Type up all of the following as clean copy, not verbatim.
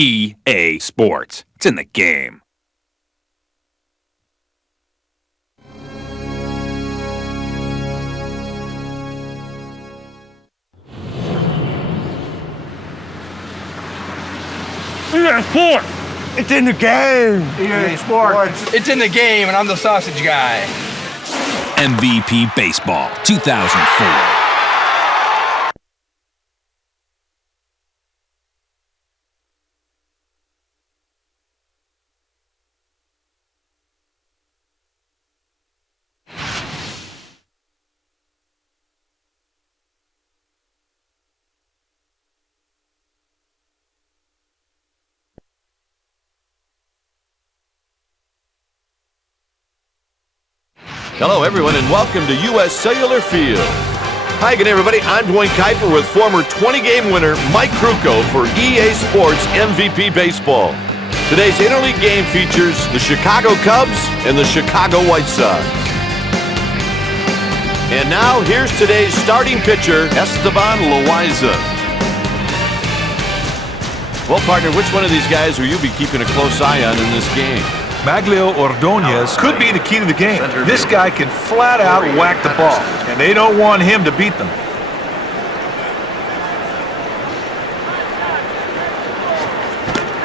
EA Sports. It's in the game. EA Sports! It's in the game! EA Sports! It's in the game, and I'm the sausage guy. MVP Baseball 2004. Hello, everyone, and welcome to U.S. Cellular Field. Hi again, everybody. I'm Dwayne Kuiper with former 20-game winner Mike Krukow for EA Sports MVP Baseball. Today's interleague game features the Chicago Cubs and the Chicago White Sox. And now, here's today's starting pitcher, Esteban Loaiza. Well, partner, which one of these guys will you be keeping a close eye on in this game? Maglio Ordonez could be the key to the game. This guy can flat out whack the ball, and they don't want him to beat them.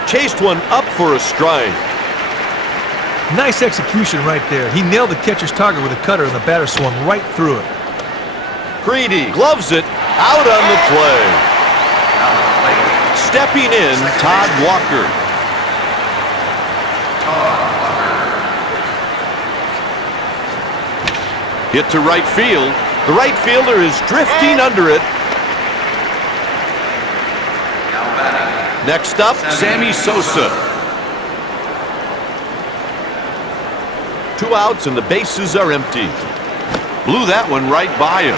Chased one up for a strike. Nice execution right there. He nailed the catcher's target with a cutter, and the batter swung right through it. Greedy gloves it out on the play. Stepping in, Todd Walker. Hit to right field. The right fielder is drifting under it. Next up, Sammy Sosa. 2 outs and the bases are empty. Blew that one right by him.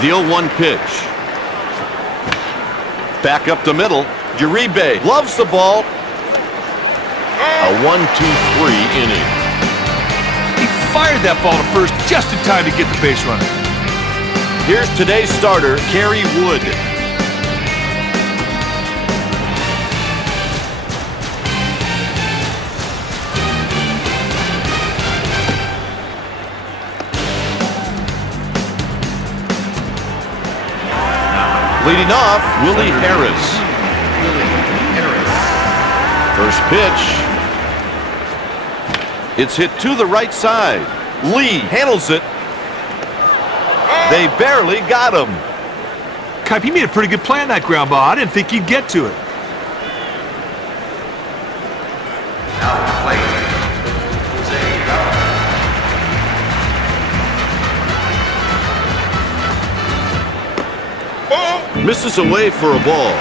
The 0-1 pitch. Back up the middle. Uribe loves the ball. A 1-2-3 inning. He fired that ball to first just in time to get the base runner. Here's today's starter, Kerry Wood. Leading off, Willie Harris. First pitch. It's hit to the right side. Lee handles it. They barely got him. Kuip, he made a pretty good play on that ground ball. I didn't think he'd get to it. Misses away for a ball.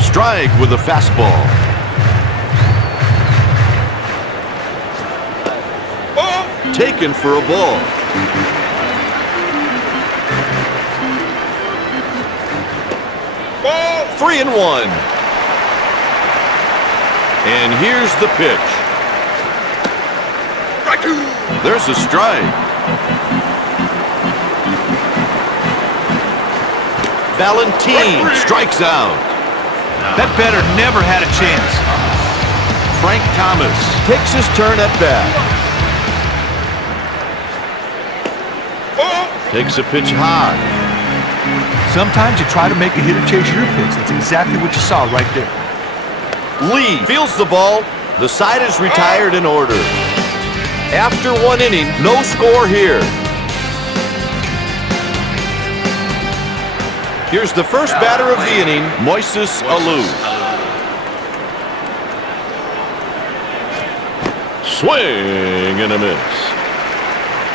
Strike with a fastball. Taken for a ball. Ball. 3-1. And here's the pitch. There's a strike. Valentin strikes out. That batter never had a chance. Frank Thomas takes his turn at bat. Takes a pitch high. Sometimes you try to make a hitter chase your pitch. That's exactly what you saw right there. Lee fields the ball. The side is retired in order. After 1 inning, no score here. Here's the first batter of the inning, Moises Alou. Swing and a miss.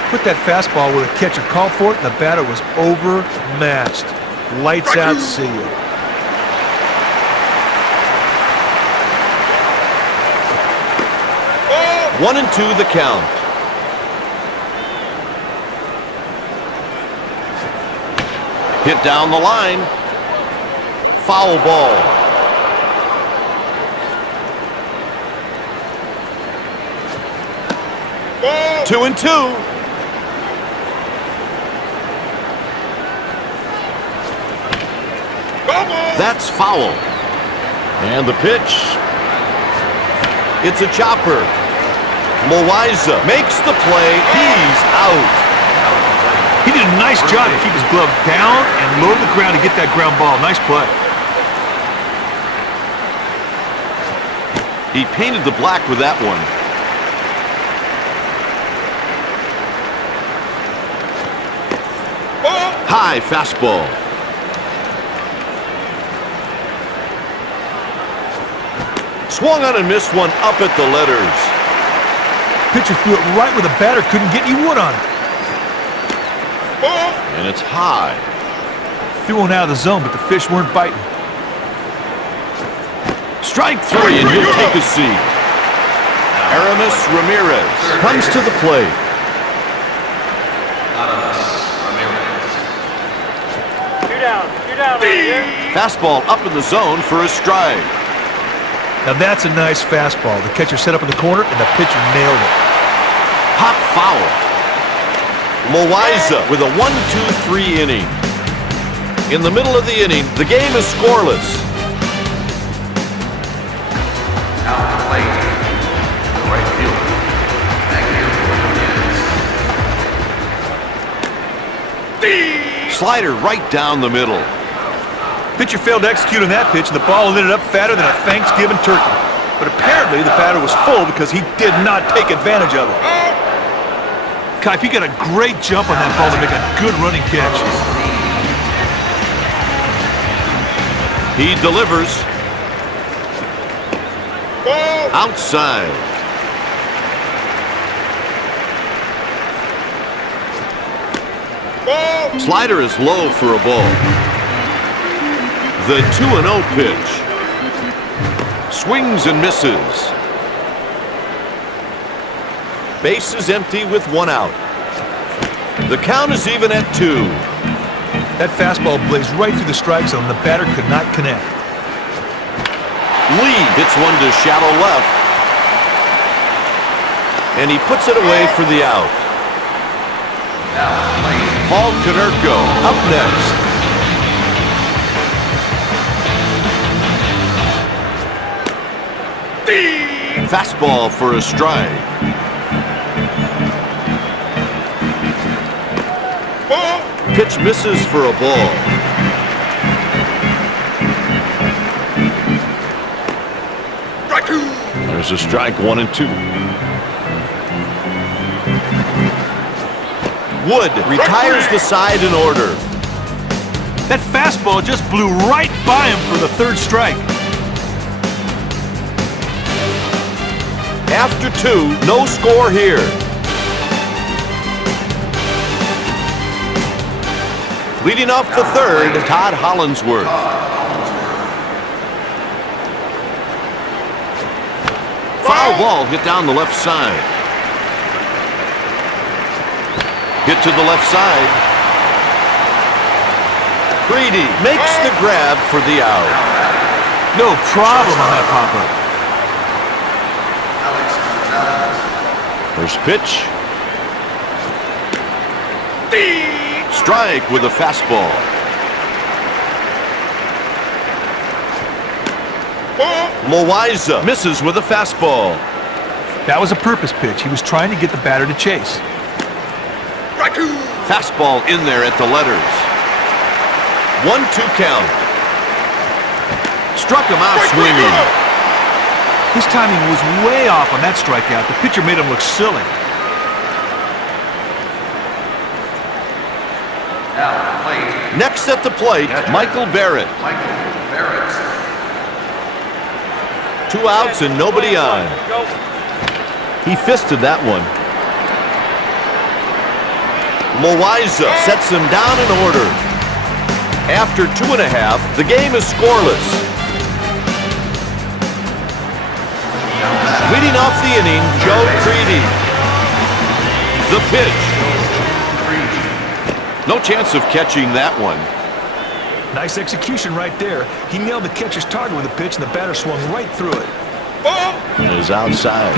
Put that fastball where the catcher called for it, and the batter was overmatched. Lights out, see you. Oh. 1-2 the count. Hit down the line. Foul ball. Ball. 2-2. That's foul. And the pitch. It's a chopper. Loiza makes the play. He's out. He did a nice job to keep his glove down and low to the ground to get that ground ball. Nice play. He painted the black with that one. High fastball. Swung on and missed one up at the letters. Pitcher threw it right where the batter couldn't get any wood on it. And it's high. Threw one out of the zone, but the fish weren't biting. Strike three, and he'll take a seat. Aramis Ramirez comes to the plate. Two down right here. Fastball up in the zone for a strike. Now that's a nice fastball. The catcher set up in the corner, and the pitcher nailed it. Pop foul. Loiza with a 1-2-3 inning. In the middle of the inning, the game is scoreless. Slider right down the middle. Pitcher failed to execute on that pitch, and the ball ended up fatter than a Thanksgiving turkey. But apparently the batter was full because he did not take advantage of it. Kipe, he got a great jump on that ball to make a good running catch. He delivers. Outside. Slider is low for a ball. The 2-0 pitch. Swings and misses. Base is empty with one out. The count is even at 2. That fastball blazed right through the strike zone. The batter could not connect. Lee hits one to shallow left. And he puts it away for the out. Paul Konerko up next. Fastball for a strike. Pitch misses for a ball. There's a strike, 1-2. Wood retires the side in order. That fastball just blew right by him for the third strike. After 2, no score here. Leading off the third, Todd Hollinsworth. Foul ball hit down the left side. Hit to the left side. Greedy makes the grab for the out. No problem on that pop-up. First pitch. Strike with a fastball. Loiza misses with a fastball. That was a purpose pitch. He was trying to get the batter to chase. Fastball in there at the letters. 1-2 count. Struck him out swinging. His timing was way off on that strikeout. The pitcher made him look silly. Next at the plate, Michael Barrett. 2 outs and nobody on. He fisted that one. Loiza sets him down in order. After 2.5, the game is scoreless. Leading off the inning, Joe Creedy. The pitch. No chance of catching that one. Nice execution right there. He nailed the catcher's target with a pitch, and the batter swung right through it. It is outside.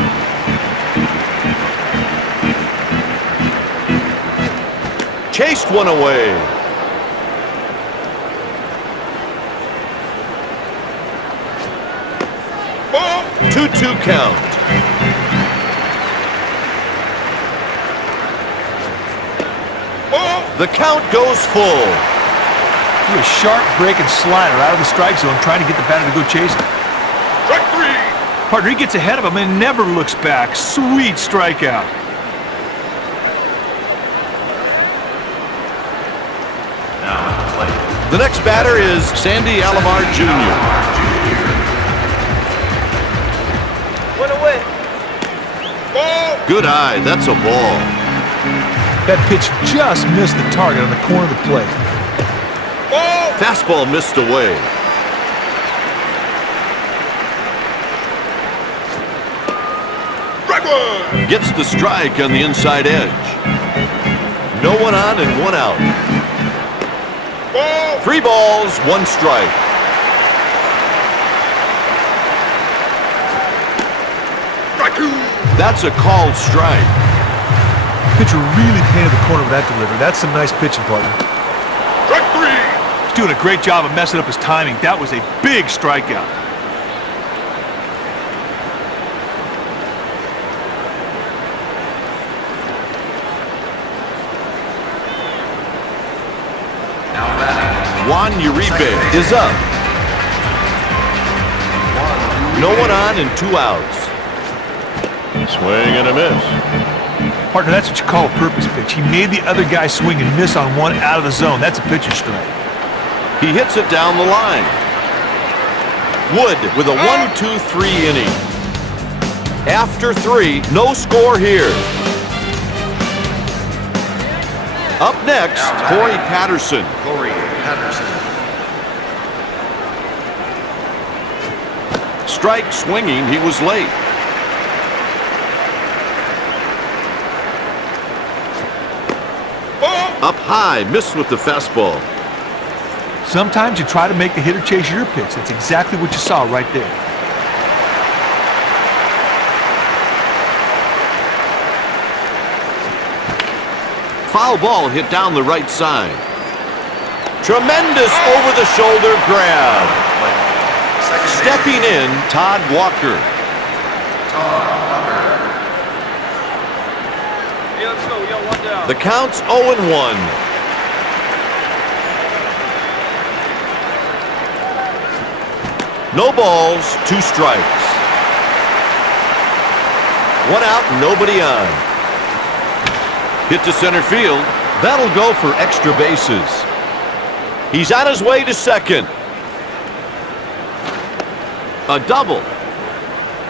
Chased one away. 2-2 count. The count goes full. Threw a sharp breaking slider out of the strike zone, trying to get the batter to go chase him. Strike 3. Partner, he gets ahead of him and never looks back. Sweet strikeout. The next batter is Sandy Alomar Jr. Went away. Good eye, that's a ball. That pitch just missed the target on the corner of the plate. Fastball missed away. Gets the strike on the inside edge. No one on and one out. 3 balls, 1 strike. That's a called strike. Pitcher really painted the corner with that delivery. That's some nice pitching, partner. Strike 3. He's doing a great job of messing up his timing. That was a big strikeout. Juan Uribe is up. No one on and 2 outs. Swing and a miss. Partner, that's what you call a purpose pitch. He made the other guy swing and miss on one out of the zone. That's a pitcher's strike. He hits it down the line. Wood with a 1-2-3 inning. After 3, no score here. Up next, Corey Patterson. Strike swinging, he was late. Up high, missed with the fastball. Sometimes you try to make the hitter chase your pitch. That's exactly what you saw right there. Foul ball hit down the right side. Tremendous over-the-shoulder grab. Stepping in, Todd Walker. Hey, let's go. We got 1 down. The count's 0-1. No balls, 2 strikes. 1 out, nobody on. Hit to center field. That'll go for extra bases. He's on his way to second. A double.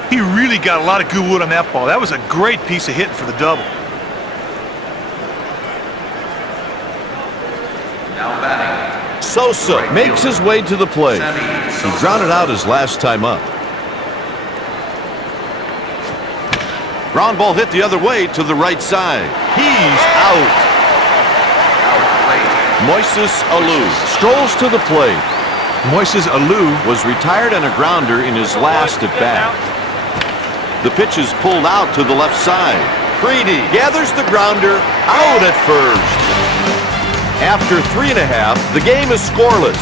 He really got a lot of good wood on that ball. That was a great piece of hitting for the double. Sosa makes his way to the plate. He grounded out his last time up. Ground ball hit the other way to the right side. He's out. Moises Alou strolls to the plate. Moises Alou Was retired on a grounder in his last at bat. The pitch is pulled out to the left side. Preedy gathers the grounder, out at first. After 3.5, the game is scoreless.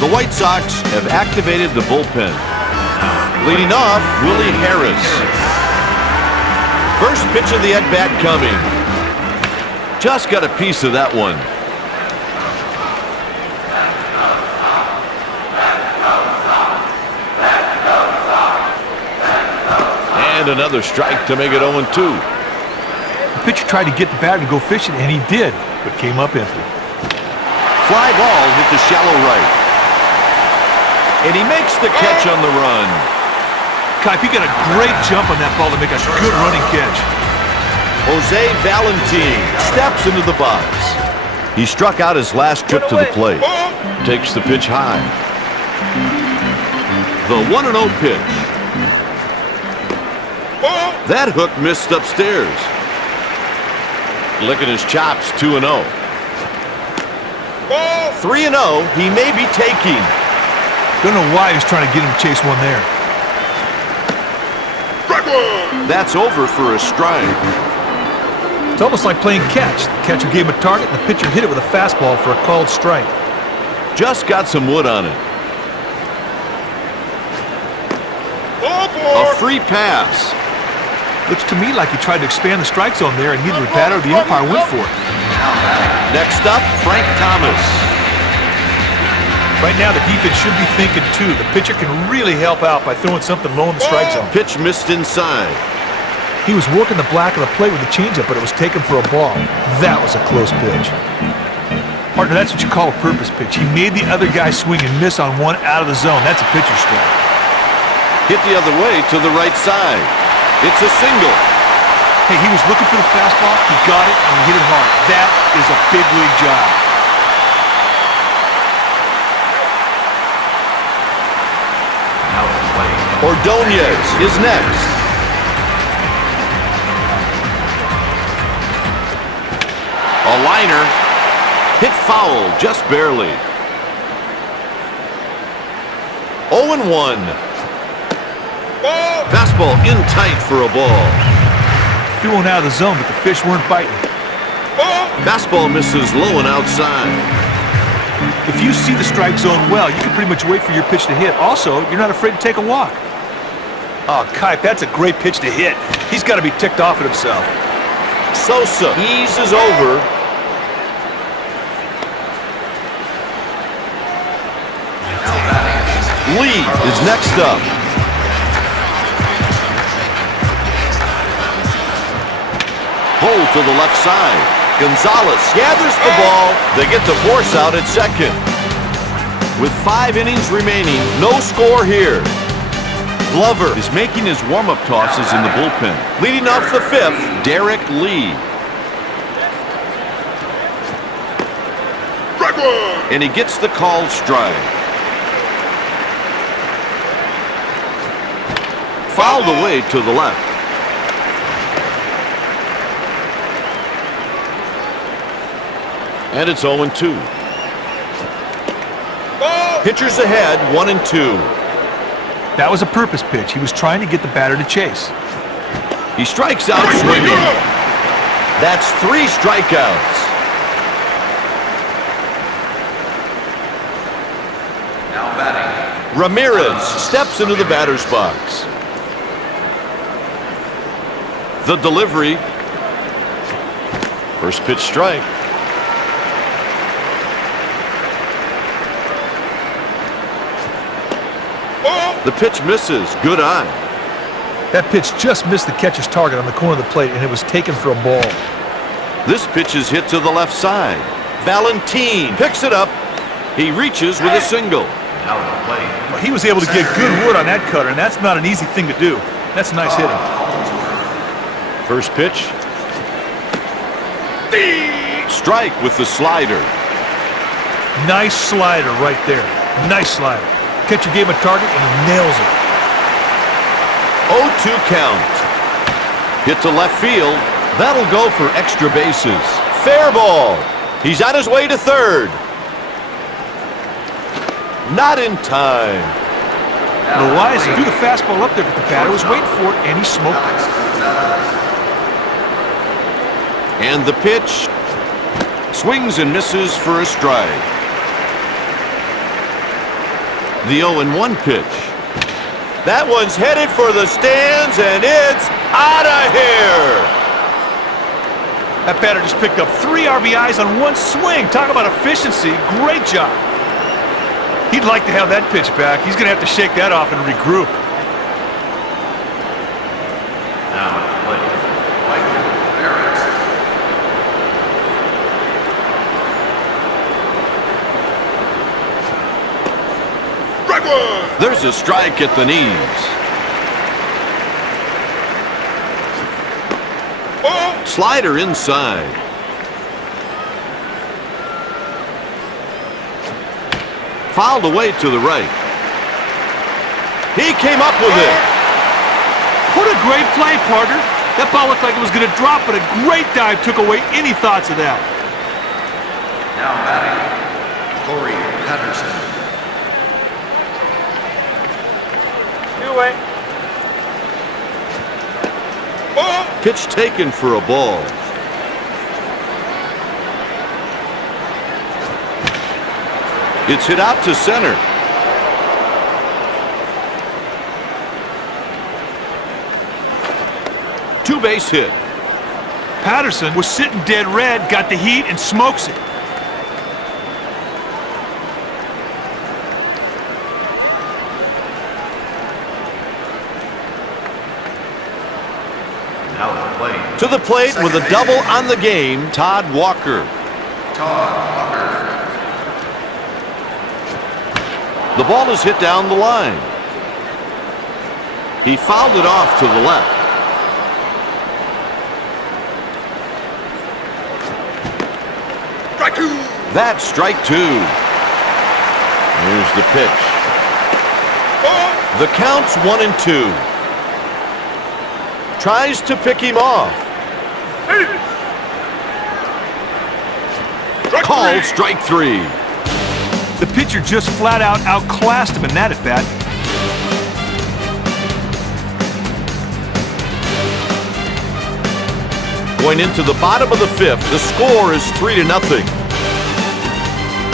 The White Sox have activated the bullpen. Leading off, Willie Harris. First pitch of the at-bat coming. Just got a piece of that one. And another strike to make it 0-2. The pitcher tried to get the batter to go fishing, and he did, but came up empty. Fly ball hit the shallow right. And he makes the catch on the run. Kipe, he got a great jump on that ball to make a good running catch. Jose Valentin steps into the box. He struck out his last trip to the plate. Takes the pitch high. The 1-0 pitch. That hook missed upstairs. Licking his chops, 2-0. 3-0, he may be taking. Don't know why he was trying to get him to chase one there. That's over for a strike. It's almost like playing catch. The catcher gave him a target, and the pitcher hit it with a fastball for a called strike. Just got some wood on it. A free pass. Looks to me like he tried to expand the strike zone there, and neither the batter or the umpire went for it. Next up, Frank Thomas. Right now, the defense should be thinking, too. The pitcher can really help out by throwing something low in the strike zone. Pitch missed inside. He was working the black of the plate with the changeup, but it was taken for a ball. That was a close pitch. Partner, that's what you call a purpose pitch. He made the other guy swing and miss on one out of the zone. That's a pitcher's strike. Hit the other way to the right side. It's a single. Hey, he was looking for the fastball. He got it, and he hit it hard. That is a big league job. Ordonez is next. A liner. Hit foul, just barely. 0-1. Fastball in tight for a ball. Threw one out of the zone, but the fish weren't biting. Fastball misses low and outside. If you see the strike zone well, you can pretty much wait for your pitch to hit. Also, you're not afraid to take a walk. Oh, Kipe, that's a great pitch to hit. He's got to be ticked off at himself. Sosa eases over. Lee is next up. Hole to the left side. Gonzalez gathers the ball. They get the force out at second. With 5 innings remaining, no score here. Glover is making his warm-up tosses in the bullpen. Leading off the 5th, Derek Lee. And he gets the called strike. Fouled away to the left. And it's 0-2. Pitchers ahead, 1-2. That was a purpose pitch. He was trying to get the batter to chase. He strikes out swinging. That's 3 strikeouts. Now batting. Ramirez steps into the batter's box. The delivery. First pitch strike. The pitch misses. Good eye. That pitch just missed the catcher's target on the corner of the plate, and it was taken for a ball. This pitch is hit to the left side. Valentin picks it up. He reaches with a single. Well, he was able to get good wood on that cutter, and that's not an easy thing to do. That's nice hitting. First pitch. Strike with the slider. Nice slider right there. Nice slider. Catcher gave him a target, and he nails it. 0-2 count. Hit to left field. That'll go for extra bases. Fair ball. He's on his way to third. Not in time. The Elias threw the fastball up there, but the batter was waiting for it, and he smoked it. And the pitch. Swings and misses for a strike. The 0-1 pitch. That one's headed for the stands, and it's out of here. That batter just picked up 3 RBIs on one swing. Talk about efficiency. Great job. He'd like to have that pitch back. He's going to have to shake that off and regroup. There's a strike at the knees. Slider inside. Fouled away to the right. He came up with it. What a great play, partner. That ball looked like it was going to drop, but a great dive took away any thoughts of that. Now batting, Corey Patterson. Pitch taken for a ball. It's hit out to center. two-base hit. Patterson was sitting dead red, got the heat, and smokes it. Now the plate. To the plate with a double on the game, Todd Walker. The ball is hit down the line. He fouled it off to the left. Strike two. That's strike two. Here's the pitch. The count's 1-2. Tries to pick him off. Called strike three. The pitcher just flat out outclassed him in that at bat. Going into the bottom of the fifth, the score is 3-0.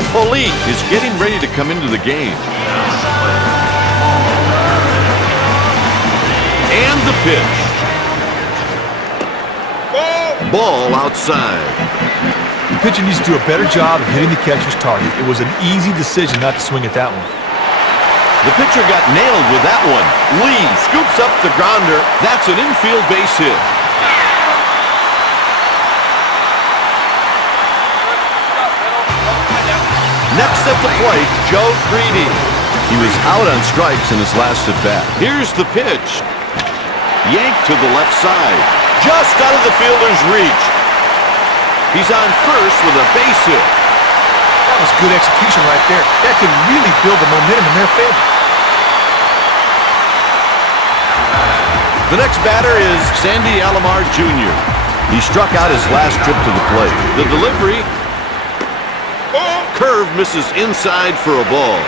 Polique is getting ready to come into the game. And the pitch. Ball outside. The pitcher needs to do a better job of hitting the catcher's target. It was an easy decision not to swing at that one. The pitcher got nailed with that one. Lee scoops up the grounder. That's an infield base hit. Next at the plate, Joe Greedy. He was out on strikes in his last at-bat. Here's the pitch. Yanked to the left side. Just out of the fielder's reach. He's on first with a base hit. That was good execution right there. That could really build the momentum in their favor. The next batter is Sandy Alomar Jr. He struck out his last trip to the plate. The delivery. Curve misses inside for a ball.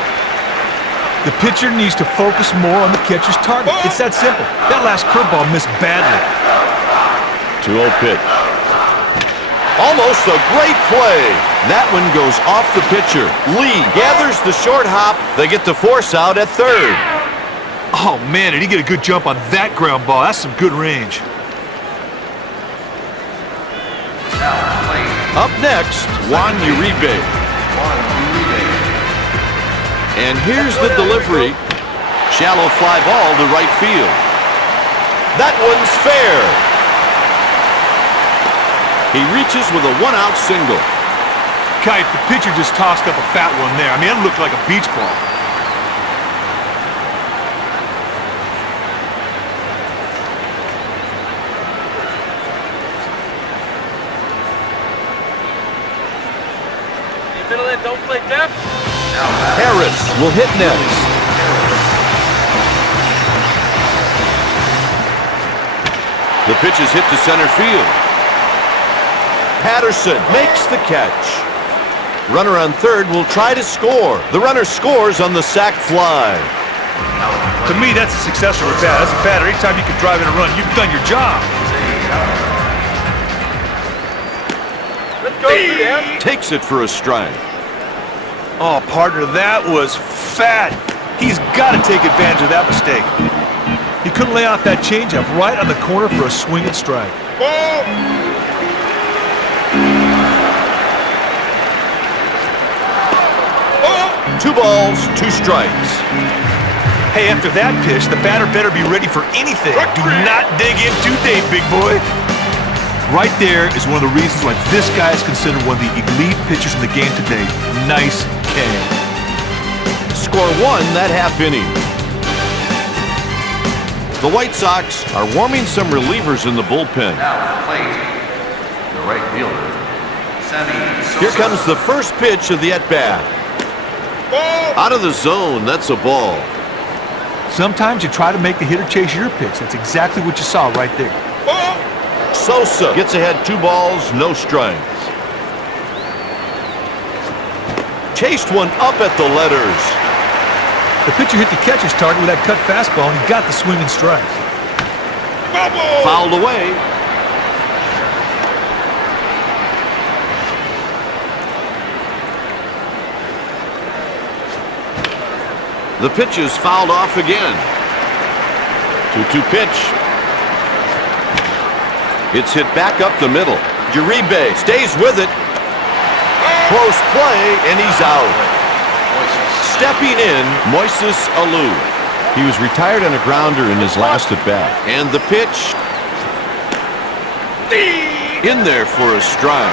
The pitcher needs to focus more on the catcher's target. It's that simple. That last curveball missed badly. 2-0 pitch. Almost a great play. That one goes off the pitcher. Lee gathers the short hop. They get the force out at third. Oh, man, did he get a good jump on that ground ball. That's some good range. Up next, Juan Uribe. And here's the delivery. Shallow fly ball to right field. That one's fair. He reaches with a one-out single. Kite, the pitcher just tossed up a fat one there. I mean, it looked like a beach ball. Middle in, don't play deaf. Harris will hit next. The pitch is hit to center field. Patterson makes the catch. Runner on third will try to score. The runner scores on the sac fly. To me, that's a successor at bat. As a batter, anytime you can drive in a run, you've done your job. Let's go, man. Takes it for a strike. Oh, partner, that was fat. He's got to take advantage of that mistake. He couldn't lay out that changeup right on the corner for a swing and strike. Two balls, two strikes. Hey, after that pitch, the batter better be ready for anything. Do not dig in too deep, big boy. Right there is one of the reasons why this guy is considered one of the elite pitchers in the game today. Nice K. Score one that half inning. The White Sox are warming some relievers in the bullpen. Now plate. The right fielder, Sammy Sosa. Here comes the first pitch of the at-bat. Out of the zone, that's a ball. Sometimes you try to make the hitter chase your pitch. That's exactly what you saw right there. Sosa gets ahead, 2 balls, no strikes. Chased one up at the letters. The pitcher hit the catcher's target with that cut fastball, and he got the swing and strike. Fouled away. The pitch is fouled off again. 2-2 pitch. It's hit back up the middle. Uribe stays with it. Close play, and he's out. Stepping in, Moises Alou. He was retired on a grounder in his last at-bat. And the pitch. In there for a strike.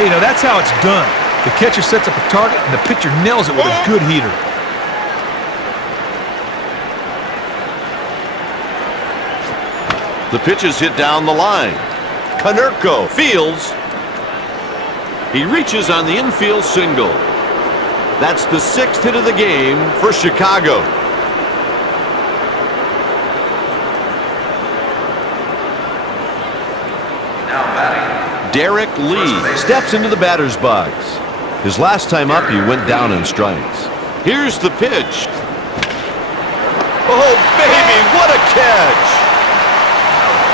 Hey, now that's how it's done. The catcher sets up a target, and the pitcher nails it with a good heater. The pitch is hit down the line. Konerko fields. He reaches on the infield single. That's the 6th hit of the game for Chicago. Now batting, Derek Lee steps into the batter's box. His last time up, he went down on strikes. Here's the pitch. Oh, baby, what a catch!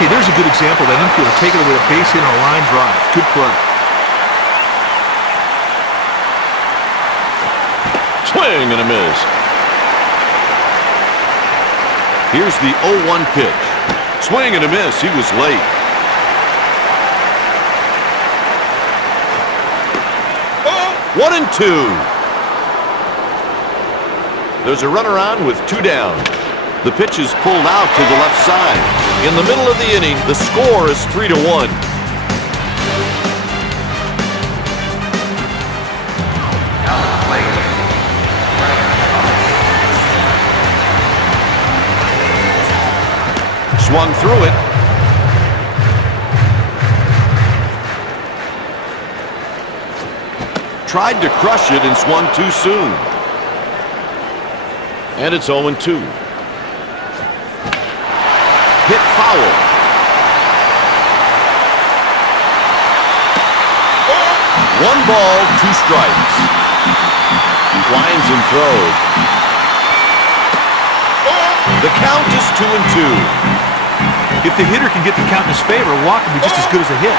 Hey, there's a good example of that infielder taking it with a base hit on a line drive. Good play. Swing and a miss. Here's the 0-1 pitch. Swing and a miss. He was late. One and two. There's a runner on with 2 down. The pitch is pulled out to the left side. In the middle of the inning, the score is 3-1. Swung through it. Tried to crush it and swung too soon. And it's 0-2. Hit foul. One ball, 2 strikes. Lines and throws. The count is 2-2. If the hitter can get the count in his favor, a walk can be just as good as a hit.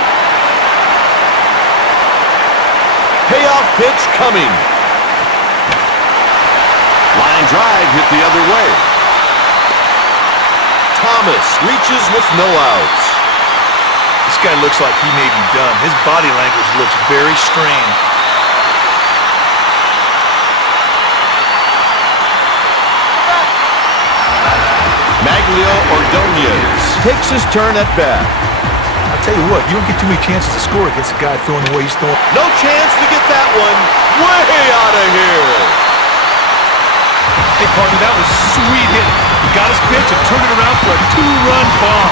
Payoff pitch coming. Line drive hit the other way. Thomas reaches with no outs. This guy looks like he may be done. His body language looks very strained. Maglio Ordonez takes his turn at bat. I'll tell you what, you don't get too many chances to score against a guy throwing the way he's throwing. No chance to get that one. Way out of here. Hey, partner, that was sweet hitting. He got his pitch and turned it around for a 2-run bomb.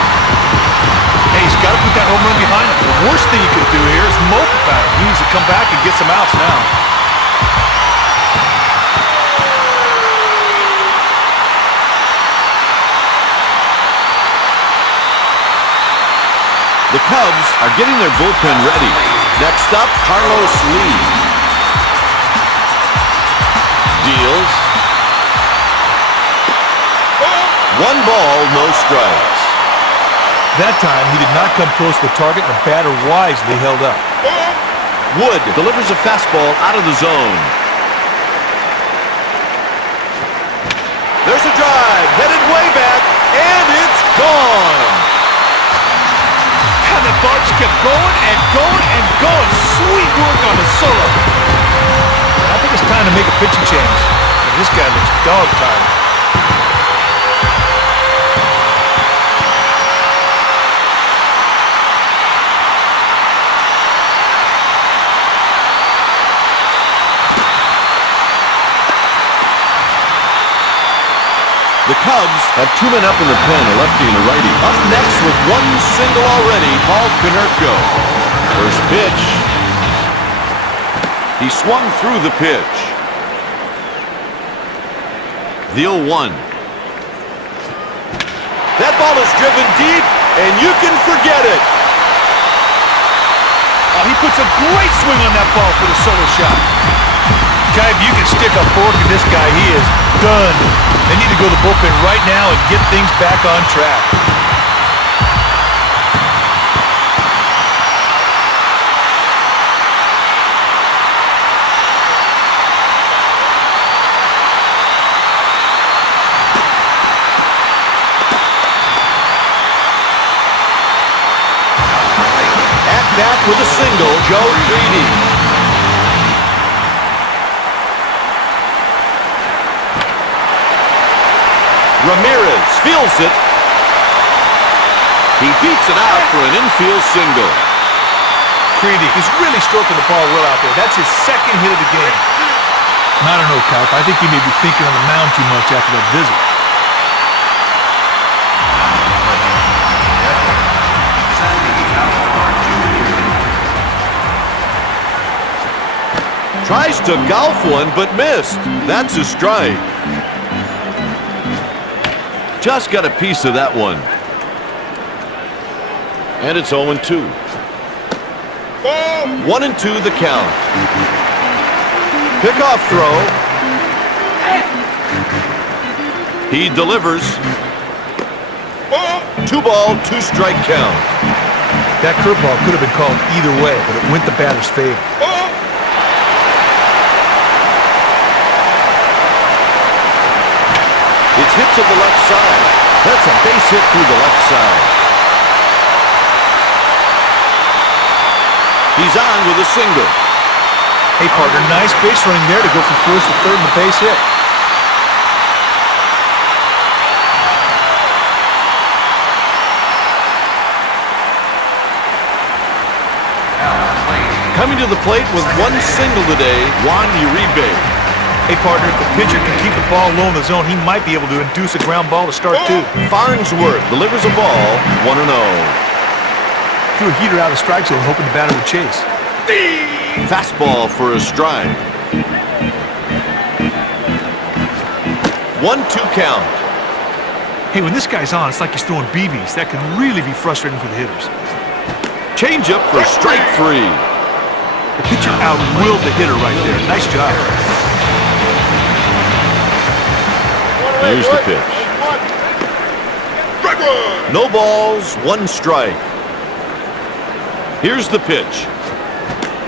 Hey, he's got to put that home run behind him. The worst thing he could do here is mope about it. He needs to come back and get some outs now. The Cubs are getting their bullpen ready. Next up, Carlos Lee. Deals. 1 ball, no strikes. That time, he did not come close to the target, and the batter wisely held up. Wood delivers a fastball out of the zone. There's a drive, headed way back, and it's gone. And the Barks kept going and going and going. Sweet work on the solo. I think it's time to make a pitching change. This guy looks dog-tired. The Cubs have 2 men up in the pen, a lefty and a righty. Up next with 1 single already, Paul Konerko. First pitch. He swung through the pitch. The 0-1. That ball is driven deep, and you can forget it. Oh, he puts a great swing on that ball for the solo shot. Guy, if you can stick a fork in this guy, he is done. They need to go to the bullpen right now and get things back on track. bat with a single, Joe Greedy. Ramirez fields it. He beats it out for an infield single. Creedy, he's really stroking the ball well out there. That's his second hit of the game. I don't know, Kyle. I think he may be thinking on the mound too much after that visit. Tries to golf one, but missed. That's a strike. Just got a piece of that one. And it's 0-2. 1-2 the count. Pickoff throw. He delivers. 2-ball, 2-strike count. That curveball could have been called either way, but it went the batter's favor. It's hit to the left side. That's a base hit through the left side. He's on with a single. Hey, partner, nice base running there to go from first to third in the base hit. Coming to the plate with one single today, Juan Uribe. Hey, partner, if the pitcher can keep the ball low in the zone, he might be able to induce a ground ball to start, too. Farnsworth delivers a ball, 1-0. Threw a heater out of the strike zone, hoping the batter would chase. Fastball for a strike. 1-2 count. Hey, when this guy's on, it's like he's throwing BBs. That can really be frustrating for the hitters. Changeup for strike 3. The pitcher out-willed the hitter right there. Nice job. Here's the pitch. No balls, 1 strike. Here's the pitch.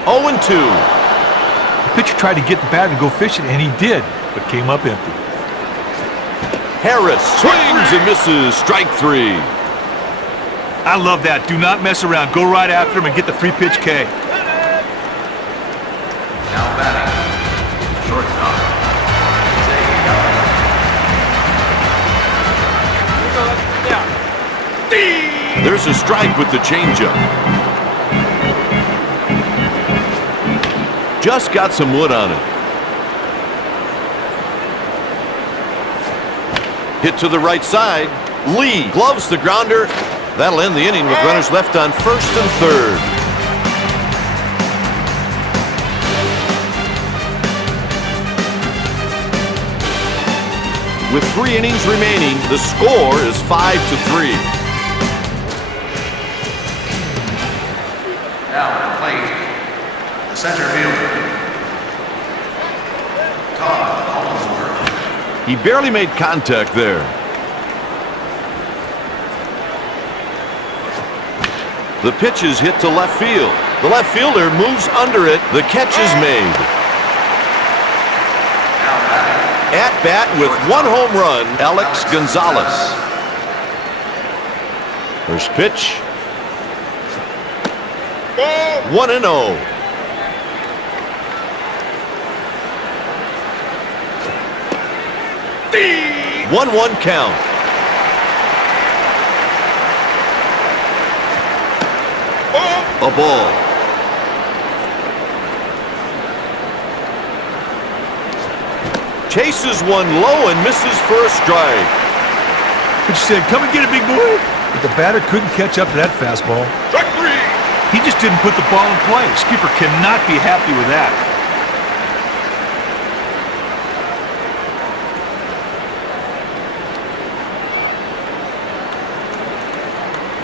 0-2. The pitcher tried to get the batter to go fishing, and he did, but came up empty. Harris swings and misses. Strike 3. I love that. Do not mess around. Go right after him and get the 3-pitch K. Now batting, shortstop. There's a strike with the changeup. Just got some wood on it. Hit to the right side. Lee gloves the grounder. That'll end the inning with runners left on first and third. With 3 innings remaining, the score is 5-3. Now at the plate, the center fielder, Todd Hollinsworth. He barely made contact there. The pitch is hit to left field. The left fielder moves under it. The catch is made. At bat with 1 home run, Alex Gonzalez. First pitch. 1-0. The 1-1 count. A ball. Chases one low and misses for a strike. Pitcher said, "Come and get it, big boy." But the batter couldn't catch up to that fastball. Strike 3. He just didn't put the ball in play. Skipper cannot be happy with that.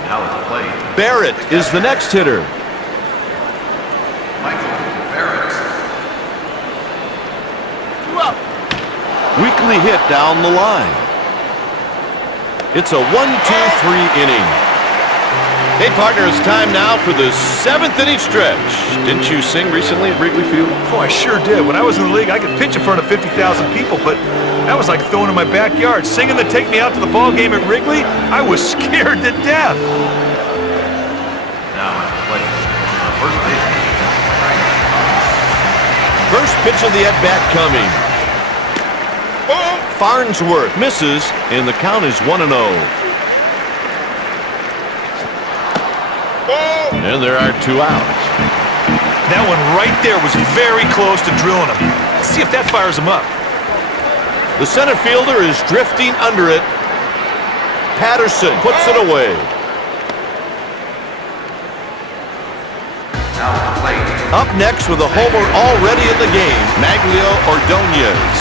Now at the plate, Barrett is the next hitter. Michael Barrett. 2 up. Weakly hit down the line. It's a 1-2-3 inning. Hey, partner, it's time now for the 7th inning stretch. Didn't you sing recently at Wrigley Field? Oh, I sure did. When I was in the league, I could pitch in front of 50,000 people, but that was like throwing in my backyard. Singing to take me out to the ball game at Wrigley, I was scared to death. Now at the plate, First pitch of the at-bat coming. Farnsworth misses, and the count is 1-0. And there are 2 outs. That one right there was very close to drilling him. Let's see if that fires him up. The center fielder is drifting under it. Patterson puts it away. Now at the plate. Up next with a homer already in the game, Maglio Ordonez.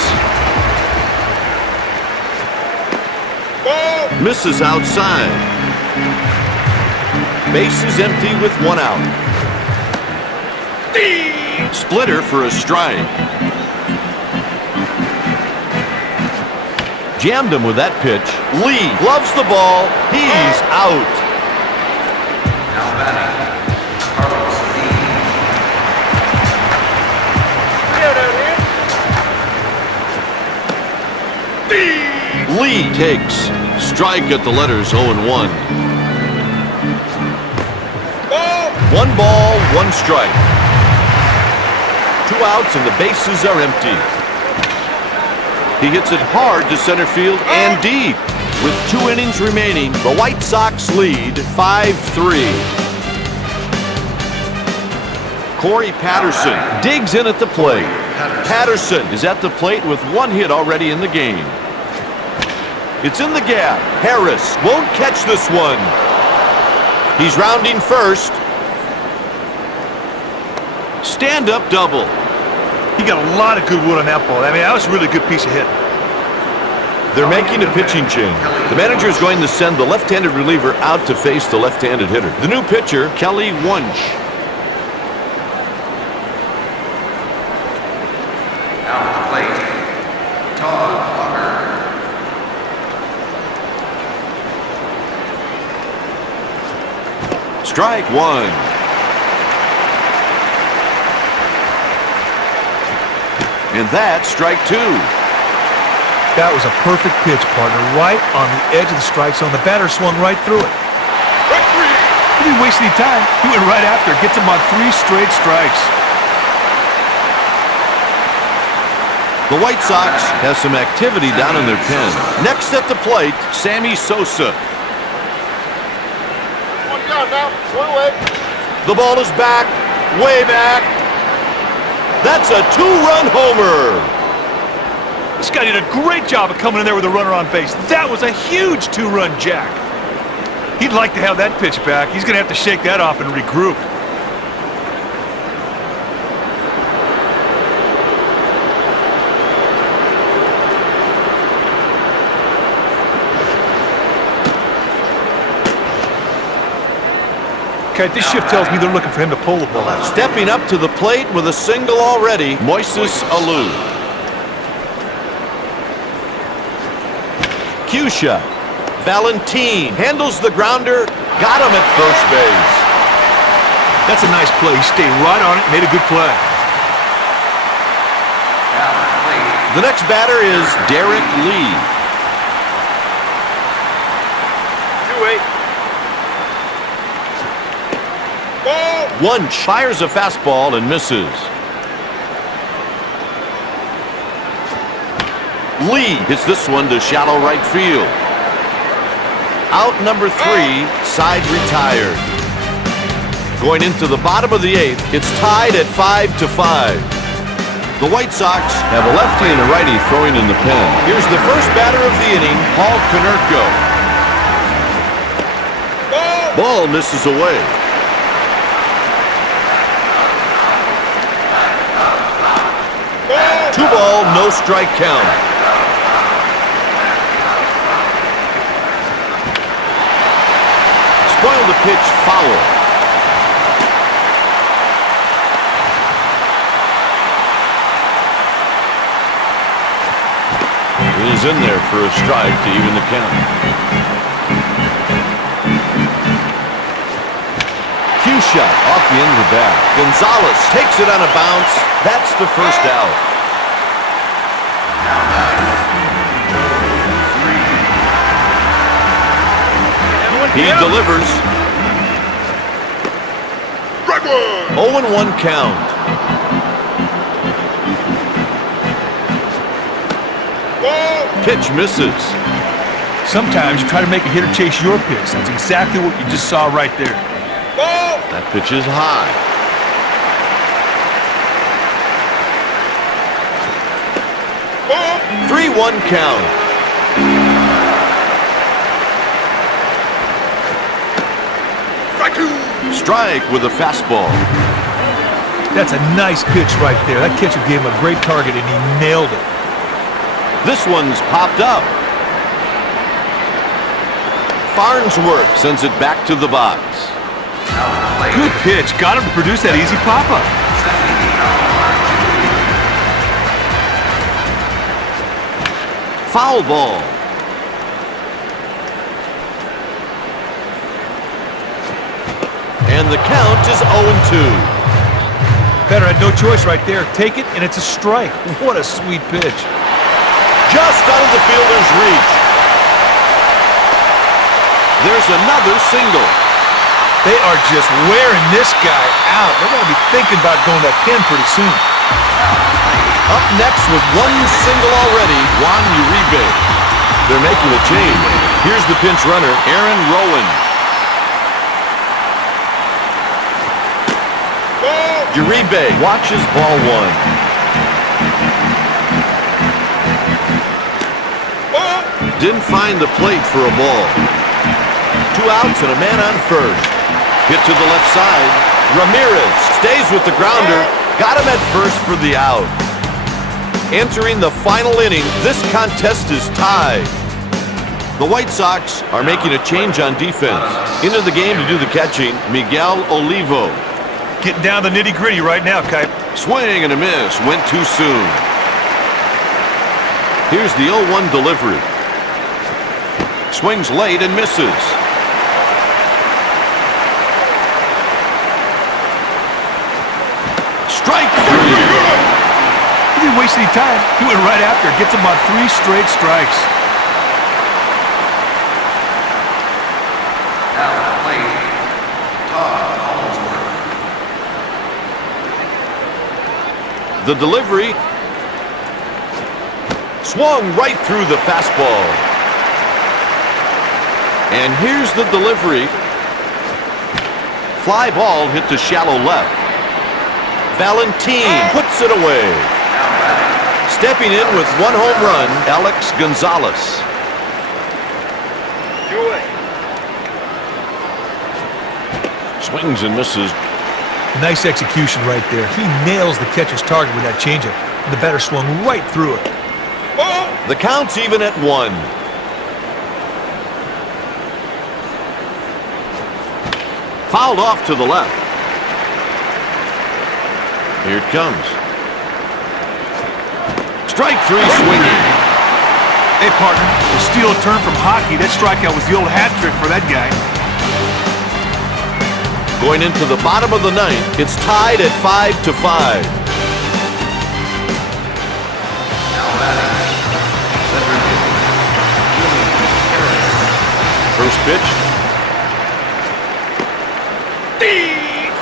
Misses outside. Base is empty with 1 out. Splitter for a strike. Jammed him with that pitch. Lee loves the ball. He's out. Now batting. Carlos Lee. Lee takes strike at the letters 0-1. 1 ball, 1 strike. 2 outs and the bases are empty. He hits it hard to center field and deep. With 2 innings remaining, the White Sox lead 5-3. Corey Patterson digs in at the plate. Patterson is at the plate with 1 hit already in the game. It's in the gap. Harris won't catch this one. He's rounding first. Stand-up double. He got a lot of good wood on that ball. I mean, that was a really good piece of hitting. They're making a pitching change. The manager is going to send the left-handed reliever out to face the left-handed hitter. The new pitcher, Kelly Wunsch. Now at the plate. Todd Walker. Strike 1. And that's strike 2. That was a perfect pitch, partner, right on the edge of the strike zone. The batter swung right through it. He didn't waste any time. He went right after it. Gets him on 3 straight strikes. The White Sox has some activity down in their pen. Next at the plate, Sammy Sosa. 1 down now. 1 away. The ball is back, way back. That's a 2-run homer. This guy did a great job of coming in there with a runner on base. That was a huge 2-run jack. He'd like to have that pitch back. He's going to have to shake that off and regroup. Okay, this shift tells me they're looking for him to pull the ball. Stepping up to the plate with a single already, Moises Alou. Cusha. Valentin handles the grounder, got him at first base. That's a nice play. He stayed right on it, made a good play. The next batter is Derek Lee. 2-8. Wunsch fires a fastball and misses. Lee hits this one to shallow right field. Out number 3, side retired. Going into the bottom of the 8th, it's tied at 5-5. The White Sox have a lefty and a righty throwing in the pen. Here's the first batter of the inning, Paul Konerko. Ball misses away. 2 ball, no strike count. Spoil the pitch, foul. It is in there for a strike to even the count. Cue shot off the end of the bat. Gonzalez takes it on a bounce. That's the first out. He delivers. 0-1 count. Pitch misses. Sometimes you try to make a hitter chase your pitch. That's exactly what you just saw right there. That pitch is high. Ball. 3-1 count. Strike with a fastball. That's a nice pitch right there. That catcher gave him a great target, and he nailed it. This one's popped up. Farnsworth sends it back to the box. Good pitch. Got him to produce that easy pop-up. Foul ball. And the count is 0-2. Better had no choice right there. Take it, and it's a strike. What a sweet pitch. Just out of the fielder's reach. There's another single. They are just wearing this guy out. They're going to be thinking about going to that pin pretty soon. Up next with one single already, Juan Uribe. They're making a change. Here's the pinch runner, Aaron Rowan. Uribe watches ball one. Didn't find the plate for a ball. 2 outs and a man on first. Hit to the left side. Ramirez stays with the grounder. Got him at first for the out. Entering the final inning, this contest is tied. The White Sox are making a change on defense. Into the game to do the catching, Miguel Olivo. Getting down the nitty-gritty right now, Kipe. Swing and a miss. Went too soon. Here's the 0-1 delivery. Swings late and misses. Strike 3. He didn't waste any time. He went right after it. Gets him on 3 straight strikes. Now at the plate, Todd Collinsworth. The delivery swung right through the fastball. And here's the delivery. Fly ball hit to shallow left. Valentin puts it away. Stepping in with 1 home run, Alex Gonzalez. Swings and misses. Nice execution right there. He nails the catcher's target with that changeup. The batter swung right through it. The count's even at 1. Fouled off to the left. Here it comes. Strike 3 swinging. Hey, partner, to steal a term from hockey, that strikeout was the old hat trick for that guy. Going into the bottom of the 9th, it's tied at 5-5. Now batting, center field, First pitch.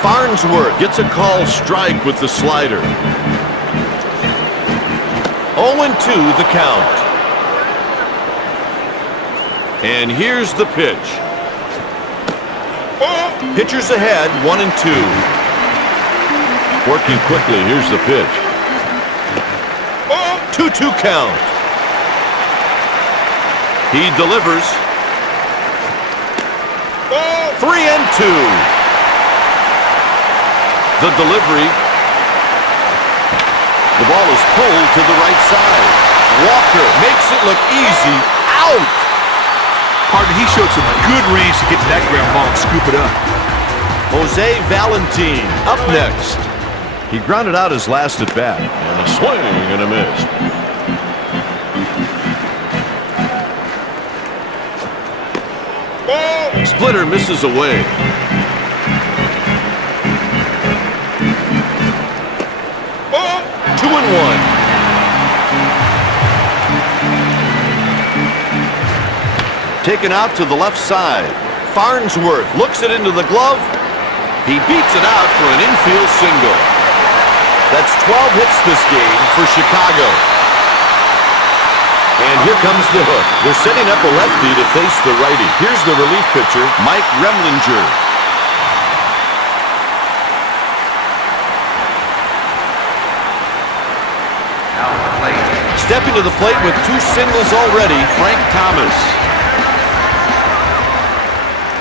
Farnsworth gets a call strike with the slider. 0-2 the count. And here's the pitch. Pitchers ahead, 1-2. Working quickly, here's the pitch. 2-2 count. He delivers. 3-2. The delivery. The ball is pulled to the right side. Walker makes it look easy. Out! Partner, he showed some good range to get to that ground ball and scoop it up. Jose Valentin up next. He grounded out his last at bat. And a swing and a miss. Splitter misses away. Ball. 2-1. Taken out to the left side. Farnsworth looks it into the glove. He beats it out for an infield single. That's 12 hits this game for Chicago. And And here comes the hook. They're setting up a lefty to face the righty. Here's the relief pitcher, Mike Remlinger. Now at the plate. Stepping to the plate with 2 singles already, Frank Thomas.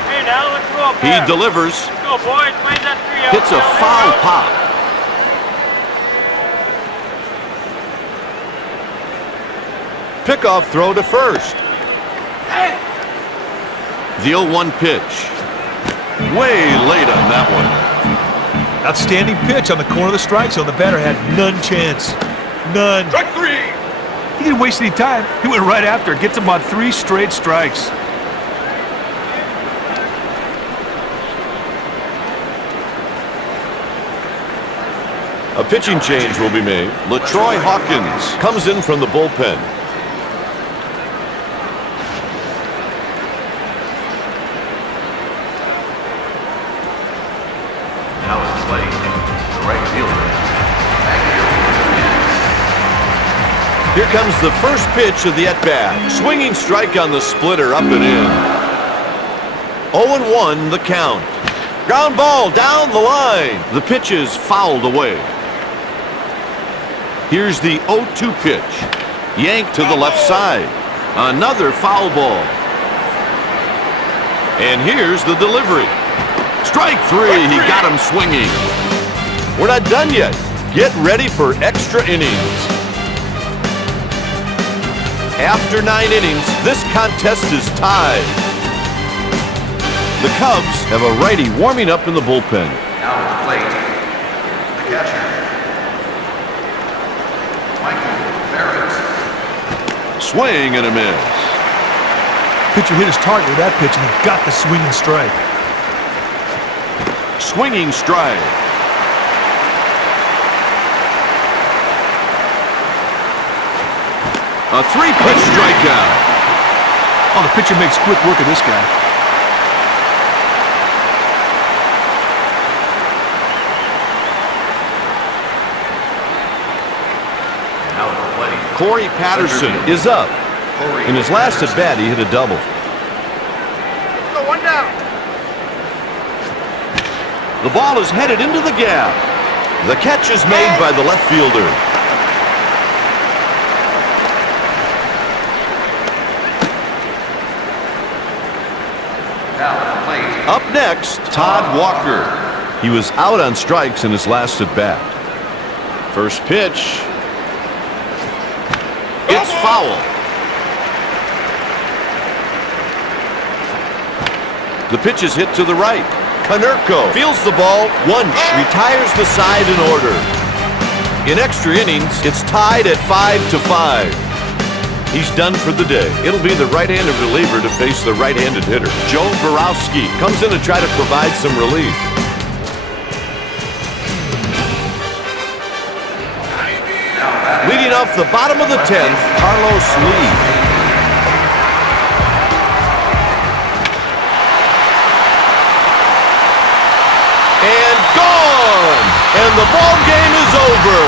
Hey, now let's go up He there. delivers. Let's go, boys. Play that 3 out. Hits a foul pop. Pickoff throw to first. The 0-1 pitch. Way late on that one. Outstanding pitch on the corner of the strike zone. The batter had none chance. None. Strike 3. He didn't waste any time. He went right after it. Gets him on 3 straight strikes. A pitching change will be made. LaTroy Hawkins comes in from the bullpen. Now at the plate. The right fielder. Here comes the first pitch of the at-bat. Swinging strike on the splitter, up and in. 0-1 the count. Ground ball down the line. The pitch is fouled away. Here's the 0-2 pitch. Yanked to the left side. Another foul ball. And here's the delivery. Strike 3. He got him swinging. We're not done yet. Get ready for extra innings. After 9 innings, this contest is tied. The Cubs have a righty warming up in the bullpen. Now at the plate. The catcher. Michael Barrett. Swing and a miss. Pitcher hit his target with that pitch, and he got the swinging strike. Swinging strike. A 3-pitch strikeout. Oh, the pitcher makes quick work of this guy. Now at the plate. Corey Patterson is up. In his last at bat, he hit a double. Go 1 down. The ball is headed into the gap. The catch is made by the left fielder. Now at the plate. Up next, Todd Walker. He was out on strikes in his last at bat. First pitch. It's foul. The pitch is hit to the right. Konerko fields the ball. Wunsch retires the side in order. In extra innings, it's tied at 5-5. He's done for the day. It'll be the right-handed reliever to face the right-handed hitter. Joe Borowski comes in to try to provide some relief. Leading off the bottom of the 10th, Carlos Lee. And gone! And the ball game is over.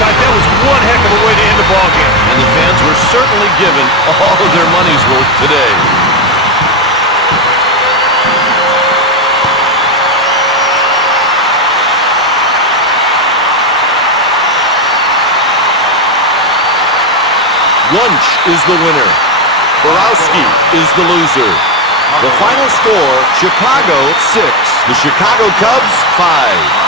God, that was one heck of a way to end the ball game. And the fans were certainly given all of their money's worth today. Wunsch is the winner. Borowski is the loser. The final score, Chicago 6. The Chicago Cubs 5.